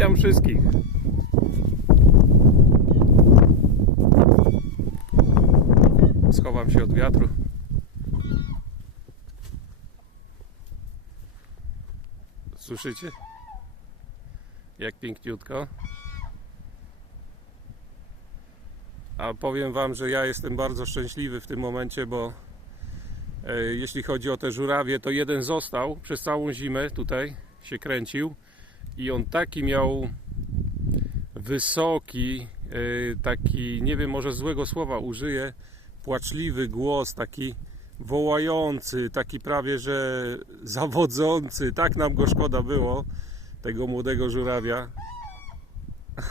Witam wszystkich. Schowam się od wiatru. Słyszycie? Jak piękniutko. A powiem Wam, że ja jestem bardzo szczęśliwy w tym momencie, bo e, jeśli chodzi o te żurawie, to jeden został przez całą zimę tutaj się kręcił i on taki miał wysoki, e, taki, nie wiem, może złego słowa użyję, płaczliwy głos, taki wołający, taki prawie że zawodzący. Tak nam go szkoda było, tego młodego żurawia.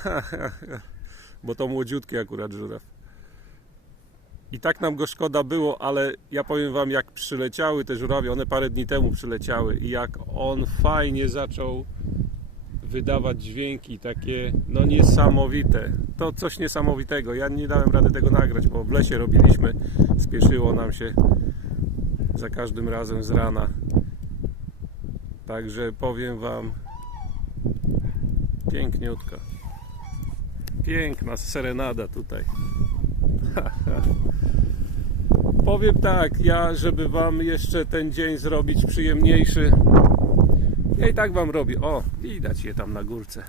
Bo to młodziutki akurat żuraw. I tak nam go szkoda było, ale ja powiem Wam, jak przyleciały te żurawie, one parę dni temu przyleciały i jak on fajnie zaczął wydawać dźwięki takie, no niesamowite. To coś niesamowitego. Ja nie dałem rady tego nagrać, bo w lesie robiliśmy, spieszyło nam się za każdym razem z rana. Także powiem Wam, piękniutko. Piękna serenada tutaj. Powiem tak, ja, żeby Wam jeszcze ten dzień zrobić przyjemniejszy, ja i tak Wam robię. O, widać je tam na górce.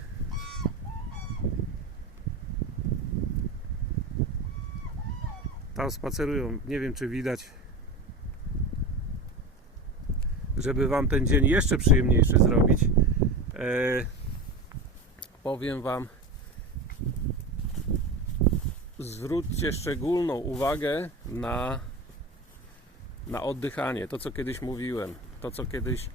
Tam spacerują, nie wiem czy widać. Żeby Wam ten dzień jeszcze przyjemniejszy zrobić, e, powiem Wam, zwróćcie szczególną uwagę na, na oddychanie. To, co kiedyś mówiłem, to, co kiedyś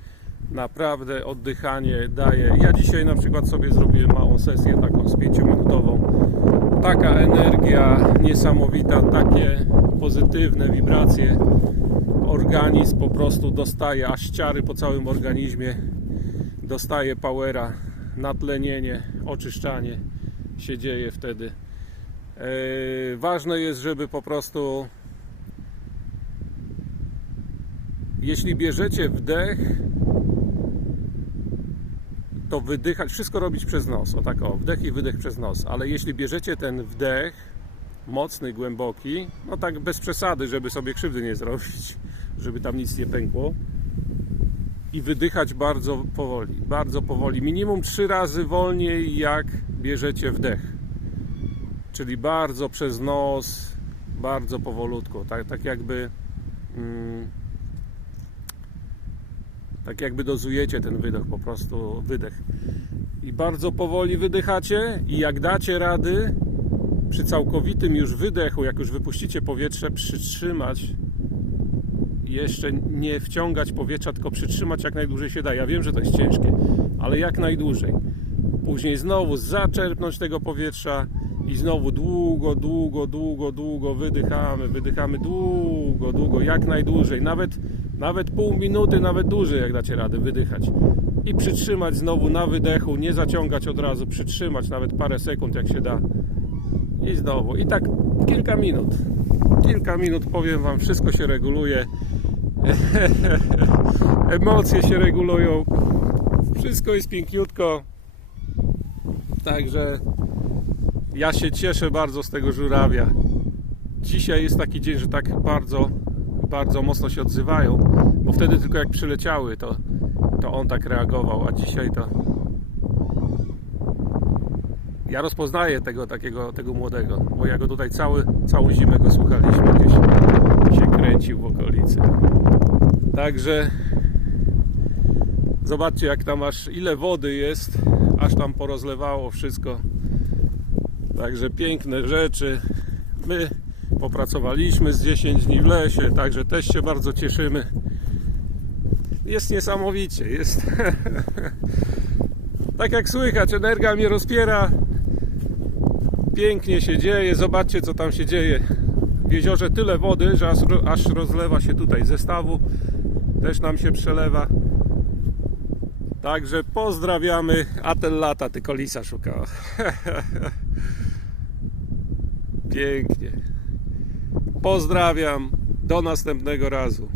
naprawdę oddychanie daje. Ja dzisiaj na przykład sobie zrobiłem małą sesję taką z 5-minutową. Taka energia niesamowita, takie pozytywne wibracje. Organizm po prostu dostaje aż ciary po całym organizmie. Dostaje powera, natlenienie, oczyszczanie się dzieje wtedy. Yy, ważne jest, żeby po prostu jeśli bierzecie wdech, to wydychać, wszystko robić przez nos, o tak o, wdech i wydech przez nos, ale jeśli bierzecie ten wdech, mocny, głęboki, no tak bez przesady, żeby sobie krzywdy nie zrobić, żeby tam nic nie pękło i wydychać bardzo powoli, bardzo powoli, minimum trzy razy wolniej jak bierzecie wdech, czyli bardzo przez nos, bardzo powolutku, tak, tak jakby mm, tak jakby dozujecie ten wydech, po prostu wydech. I bardzo powoli wydychacie i jak dacie rady, przy całkowitym już wydechu, jak już wypuścicie powietrze, przytrzymać jeszcze nie wciągać powietrza, tylko przytrzymać jak najdłużej się da. Ja wiem, że to jest ciężkie, ale jak najdłużej. Później znowu zaczerpnąć tego powietrza i znowu długo, długo, długo, długo wydychamy, wydychamy długo, długo, jak najdłużej. Nawet, nawet pół minuty, nawet dłużej, jak dacie radę wydychać. I przytrzymać znowu na wydechu, nie zaciągać od razu, przytrzymać nawet parę sekund, jak się da. I znowu. I tak kilka minut. Kilka minut, powiem Wam, wszystko się reguluje. Emocje się regulują. Wszystko jest piękniutko. Także ja się cieszę bardzo z tego żurawia. Dzisiaj jest taki dzień, że tak bardzo, bardzo mocno się odzywają, bo wtedy tylko jak przyleciały, to, to on tak reagował, a dzisiaj to ja rozpoznaję tego takiego tego młodego, bo ja go tutaj cały, całą zimę go słuchaliśmy, gdzieś się kręcił w okolicy. Także zobaczcie jak tam aż ile wody jest, aż tam porozlewało wszystko. Także piękne rzeczy. My popracowaliśmy z 10 dni w lesie, także też się bardzo cieszymy. Jest niesamowicie, jest tak jak słychać, energia mnie rozpiera. Pięknie się dzieje, zobaczcie co tam się dzieje. W jeziorze tyle wody, że aż, rozlewa się tutaj ze stawu. Też nam się przelewa. Także pozdrawiamy. A ten lata tylko lisa szukała. Pięknie. Pozdrawiam. Do następnego razu.